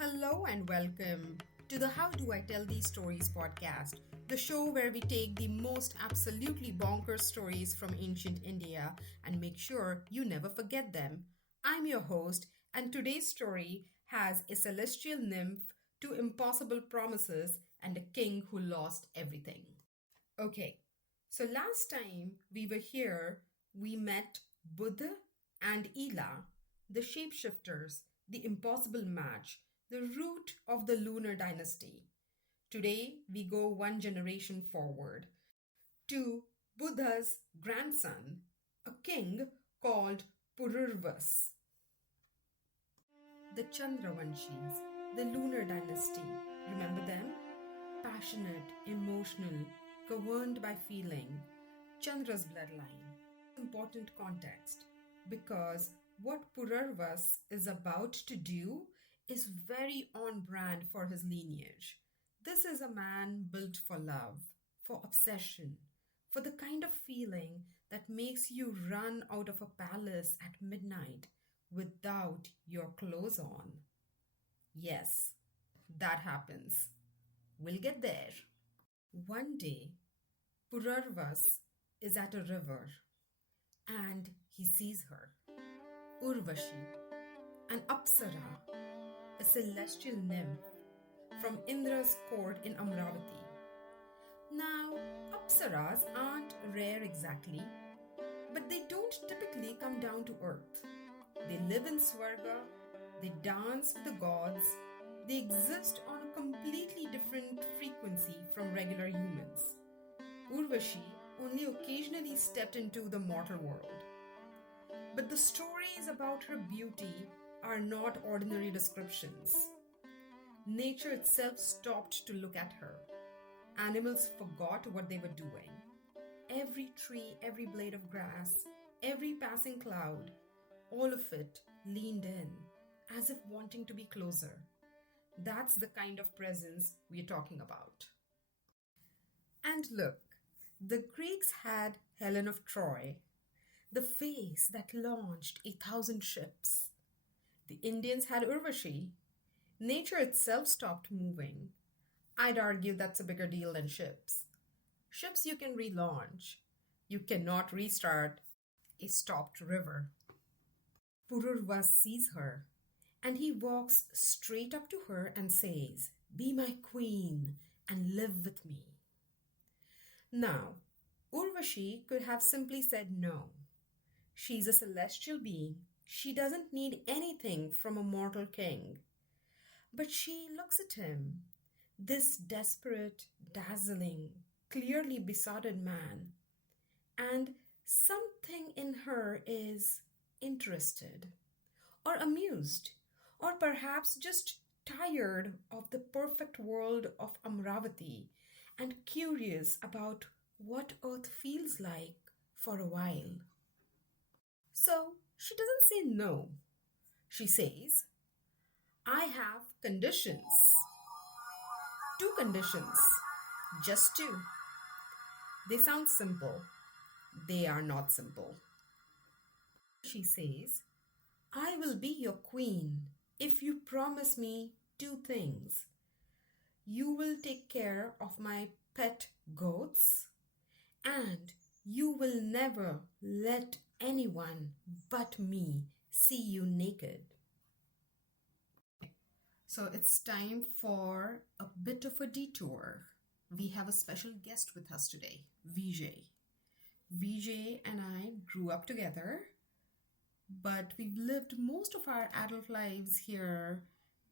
Hello and welcome to the How Do I Tell These Stories podcast, the show where we take the most absolutely bonkers stories from ancient India and make sure you never forget them. I'm your host, and today's story has a celestial nymph, two impossible promises, and a king who lost everything. Okay, so last time we were here, we met Buddha and Ela, the shapeshifters, the impossible match, the root of the Lunar Dynasty. Today we go one generation forward to Buddha's grandson, a king called Pururvas. The Chandravanshis, the Lunar Dynasty. Remember them? Passionate, emotional, governed by feeling. Chandra's bloodline. Important context because what Purarvas is about to do is very on brand for his lineage. This is a man built for love, for obsession, for the kind of feeling that makes you run out of a palace at midnight without your clothes on. Yes, that happens. We'll get there. One day, Pururvas is at a river and he sees her, Urvashi, an Apsara, a celestial nymph from Indra's court in Amravati. Now, Apsaras aren't rare exactly, but they don't typically come down to earth. They live in Swarga, they dance with the gods, they exist on a completely different frequency from regular humans. Urvashi only occasionally stepped into the mortal world. But the stories about her beauty are not ordinary descriptions. Nature itself stopped to look at her. Animals forgot what they were doing. Every tree, every blade of grass, every passing cloud, all of it leaned in, as if wanting to be closer. That's the kind of presence we're talking about. And look, the Greeks had Helen of Troy, the face that launched 1,000 ships. The Indians had Urvashi. Nature itself stopped moving. I'd argue that's a bigger deal than ships. Ships you can relaunch. You cannot restart a stopped river. Pururvas sees her and he walks straight up to her and says, "Be my queen and live with me." Now, Urvashi could have simply said no. She's a celestial being. She doesn't need anything from a mortal king. But she looks at him, this desperate, dazzling, clearly besotted man, and something in her is interested, or amused, or perhaps just tired of the perfect world of Amravati and curious about what Earth feels like for a while. So she doesn't say no. She says, "I have conditions. Two conditions. Just two." They sound simple. They are not simple. She says, "I will be your queen if you promise me two things. You will take care of my pet goats, and you will never let anyone but me see you naked." So it's time for a bit of a detour. We have a special guest with us today, VJ. VJ and I grew up together, but we've lived most of our adult lives here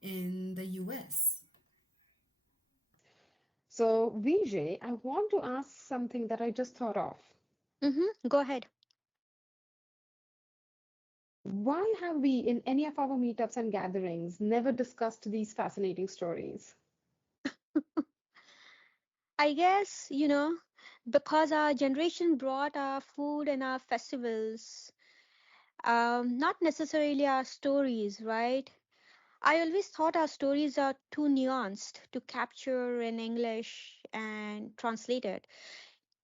in the US. So, VJ, I want to ask something that I just thought of. Go ahead. Why have we, in any of our meetups and gatherings, never discussed these fascinating stories? I guess, because our generation brought our food and our festivals, not necessarily our stories, right? I always thought our stories are too nuanced to capture in English and translate it.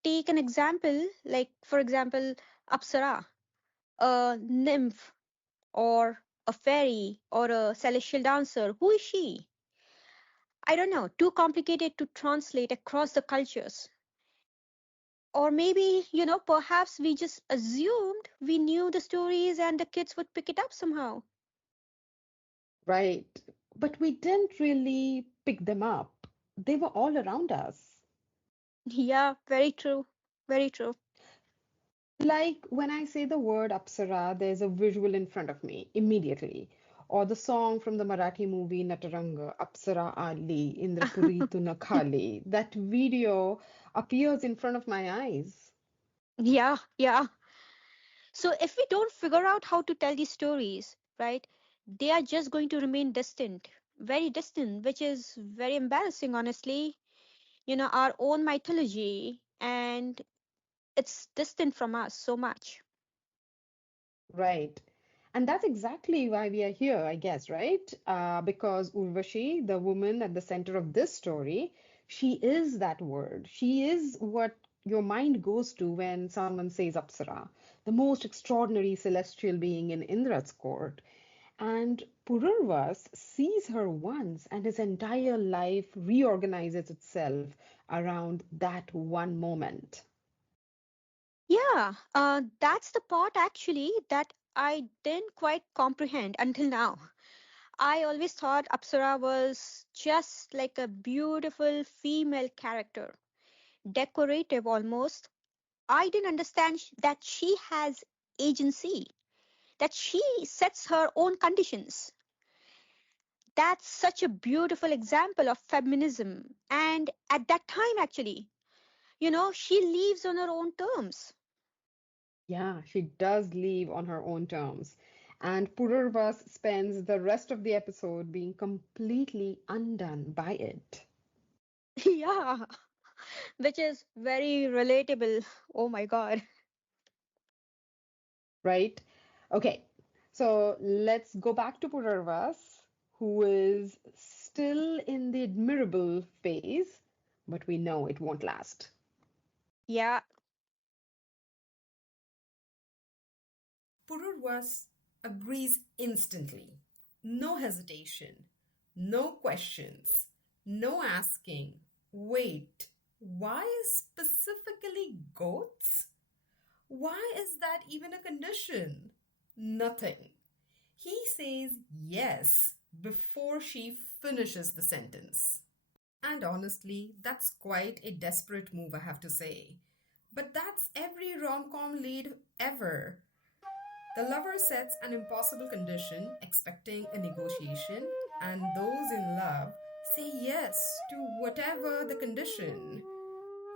Take an example, like, for example, Apsara, a nymph or A fairy or a celestial dancer? Who is she? I don't know, too complicated to translate across the cultures. Or maybe, perhaps we just assumed we knew the stories and the kids would pick it up somehow. Right. But we didn't really pick them up. They were all around us. Yeah, very true. Very true. Like when I say the word Apsara, there's a visual in front of me immediately. Or the song from the Marathi movie Nataranga, Apsara Ali, Indrapuri tu Nakhali. That video appears in front of my eyes. Yeah, yeah. So if we don't figure out how to tell these stories, right, they are just going to remain distant, very distant, which is very embarrassing, honestly. Our own mythology, and it's distant from us so much. Right. And that's exactly why we are here, I guess, right? Because Urvashi, the woman at the center of this story, she is that word. She is what your mind goes to when someone says Apsara, the most extraordinary celestial being in Indra's court. And Pururvas sees her once, and his entire life reorganizes itself around that one moment. Yeah, that's the part actually that I didn't quite comprehend until now. I always thought Apsara was just like a beautiful female character, decorative almost. I didn't understand that she has agency, that she sets her own conditions. That's such a beautiful example of feminism. And at that time, actually, she lives on her own terms. Yeah, she does leave on her own terms. And Pururvas spends the rest of the episode being completely undone by it, Yeah, which is very relatable. Oh my God. right? Okay, so let's go back to Pururvas, who is still in the admirable phase, but we know it won't last. Yeah, Pururvas agrees instantly. No hesitation, no questions, no asking, wait, why specifically goats? Why is that even a condition? Nothing. He says yes before she finishes the sentence. And honestly, that's quite a desperate move, I have to say. But that's every rom com lead ever. The lover sets an impossible condition, expecting a negotiation, and those in love say yes to whatever the condition.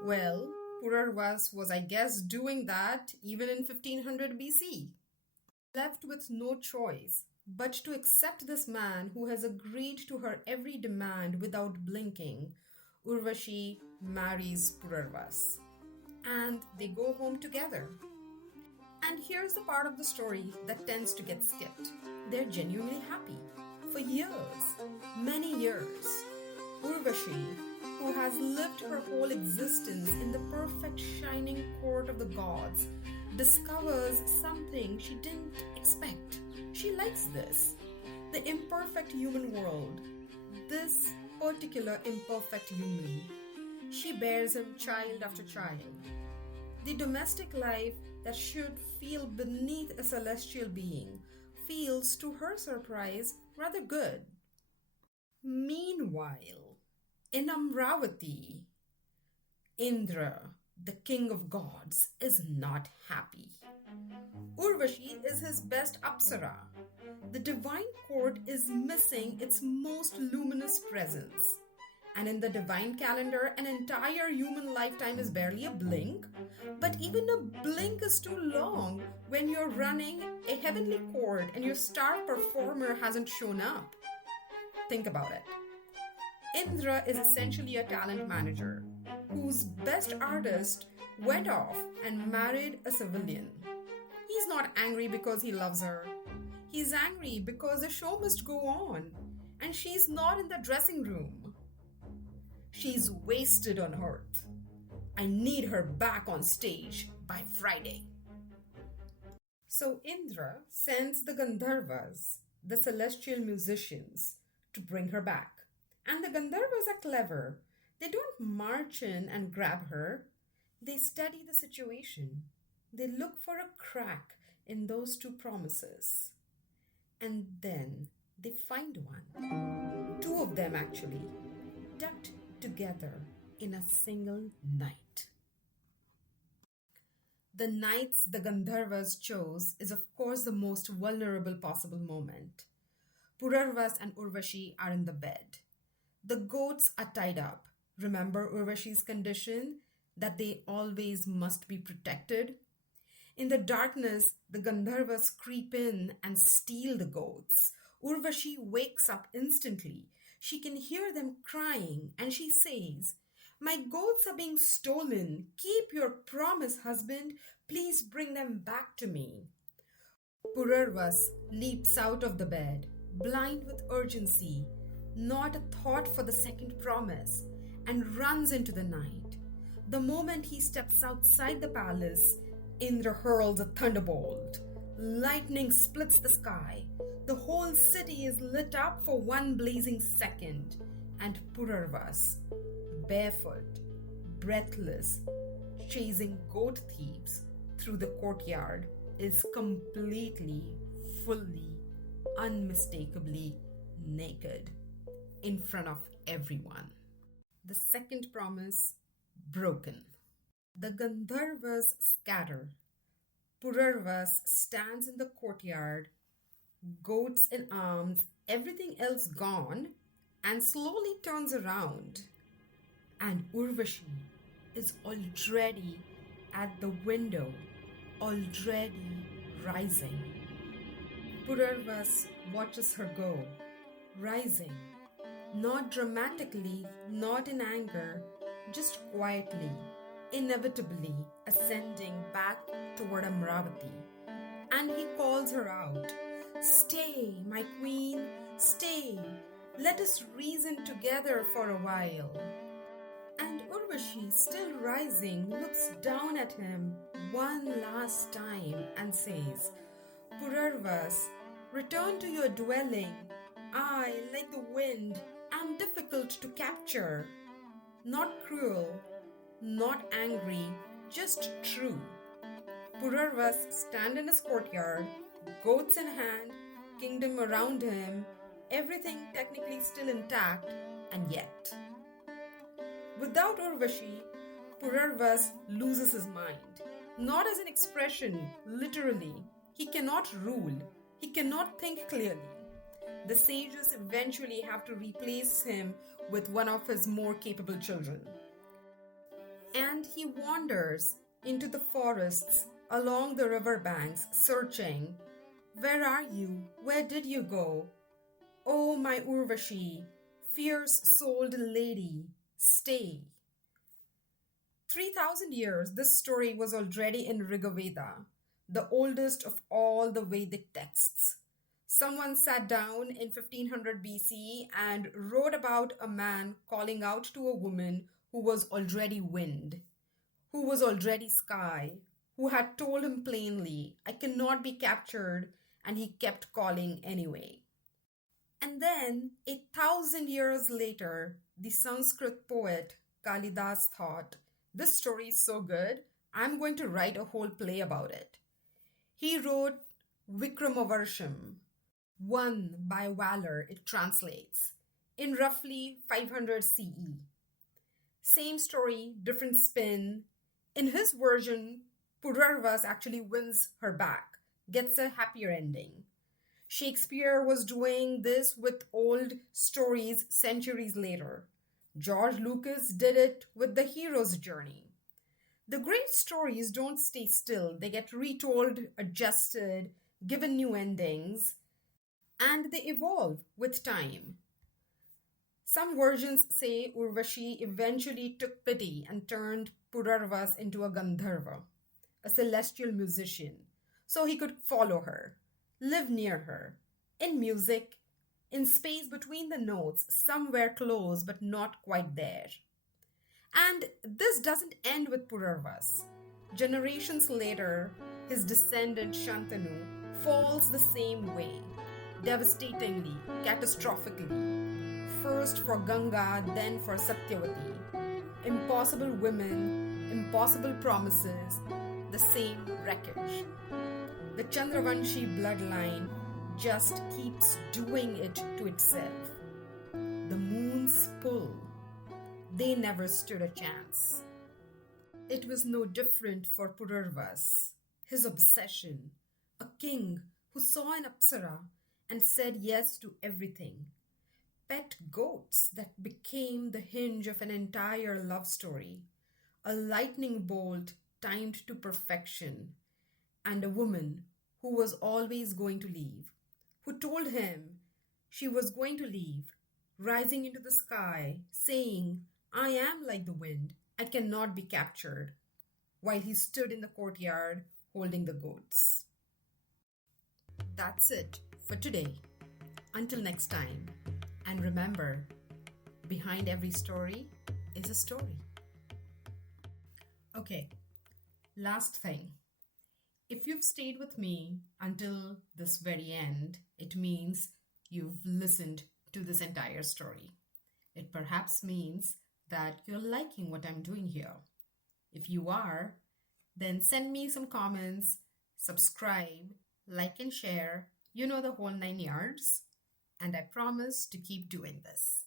Well, Purarvas was, I guess, doing that even in 1500 BC. Left with no choice but to accept this man who has agreed to her every demand without blinking. Urvashi marries Purarvas, and they go home together. And here's the part of the story that tends to get skipped. They're genuinely happy. For years, many years. Urvashi, who has lived her whole existence in the perfect shining court of the gods, discovers something she didn't expect. She likes this. The imperfect human world. This particular imperfect human. She bears him child after child. The domestic life that should feel beneath a celestial being feels, to her surprise, rather good. Meanwhile, in Amravati, Indra, the king of gods, is not happy. Urvashi is his best Apsara. The divine court is missing its most luminous presence. And in the divine calendar, an entire human lifetime is barely a blink. But even a blink is too long when you're running a heavenly court and your star performer hasn't shown up. Think about it. Indra is essentially a talent manager whose best artist went off and married a civilian. He's not angry because he loves her. He's angry because the show must go on and she's not in the dressing room. She's wasted on Earth. I need her back on stage by Friday. So Indra sends the Gandharvas, the celestial musicians, to bring her back. And the Gandharvas are clever. They don't march in and grab her. They study the situation. They look for a crack in those two promises. And then they find one. Two of them actually, tucked together in a single night. The nights the Gandharvas chose is of course the most vulnerable possible moment. Purarvas and Urvashi are in the bed. The goats are tied up. Remember Urvashi's condition that they always must be protected? In the darkness, the Gandharvas creep in and steal the goats. Urvashi wakes up instantly. She can hear them crying and she says, "My goats are being stolen. Keep your promise, husband. Please bring them back to me." Pururvas leaps out of the bed, blind with urgency, not a thought for the second promise, and runs into the night. The moment he steps outside the palace, Indra hurls a thunderbolt. Lightning splits the sky. The whole city is lit up for one blazing second, and Pururvas, barefoot, breathless, chasing goat thieves through the courtyard, is completely, fully, unmistakably naked in front of everyone. The second promise broken. The Gandharvas scatter. Pururvas stands in the courtyard, goats in arms, everything else gone, and slowly turns around. And Urvashi is already at the window, already rising. Pururvas watches her go, rising, not dramatically, not in anger, just quietly, inevitably ascending back toward Amravati. And he calls her out, "Stay, my queen, stay. Let us reason together for a while." And Urvashi, still rising, looks down at him one last time and says, "Pururvas, return to your dwelling. I, like the wind, am difficult to capture. Not cruel, not angry, just true." Pururvas stand in his courtyard, goats in hand, kingdom around him, everything technically still intact, and yet. Without Urvashi, Pururvas loses his mind. Not as an expression, literally. He cannot rule. He cannot think clearly. The sages eventually have to replace him with one of his more capable children. And he wanders into the forests along the river banks, searching. "Where are you? Where did you go? Oh, my Urvashi, fierce-souled lady, stay." 3,000 years this story was already in Rigveda, the oldest of all the Vedic texts. Someone sat down in 1500 BC and wrote about a man calling out to a woman who was already wind, who was already sky, who had told him plainly, "I cannot be captured," and he kept calling anyway. And then, 1,000 years later, the Sanskrit poet Kalidas thought, "This story is so good, I'm going to write a whole play about it." He wrote Vikramavarsham, "Won by valor," it translates, in roughly 500 CE. Same story, different spin. In his version, Pururvas actually wins her back, gets a happier ending. Shakespeare was doing this with old stories centuries later. George Lucas did it with The Hero's Journey. The great stories don't stay still. They get retold, adjusted, given new endings, and they evolve with time. Some versions say Urvashi eventually took pity and turned Pururvas into a Gandharva, a celestial musician, so he could follow her, live near her, in music, in space between the notes, somewhere close but not quite there. And this doesn't end with Pururvas. Generations later, his descendant Shantanu falls the same way. devastatingly, catastrophically. First for Ganga, then for Satyavati. Impossible women, impossible promises, the same wreckage. The Chandravanshi bloodline just keeps doing it to itself. The moon's pull, they never stood a chance. It was no different for Pururvas, his obsession, a king who saw an apsara and said yes to everything. Pet goats that became the hinge of an entire love story, a lightning bolt timed to perfection, and a woman who was always going to leave, who told him she was going to leave, rising into the sky, saying, I am like the wind, I cannot be captured, while he stood in the courtyard holding the goats. That's it for today. Until next time. And remember, behind every story is a story. Okay, last thing. If you've stayed with me until this very end, it means you've listened to this entire story. It perhaps means that you're liking what I'm doing here. If you are, then send me some comments, subscribe, like and share, you know the whole 9 yards. And I promise to keep doing this.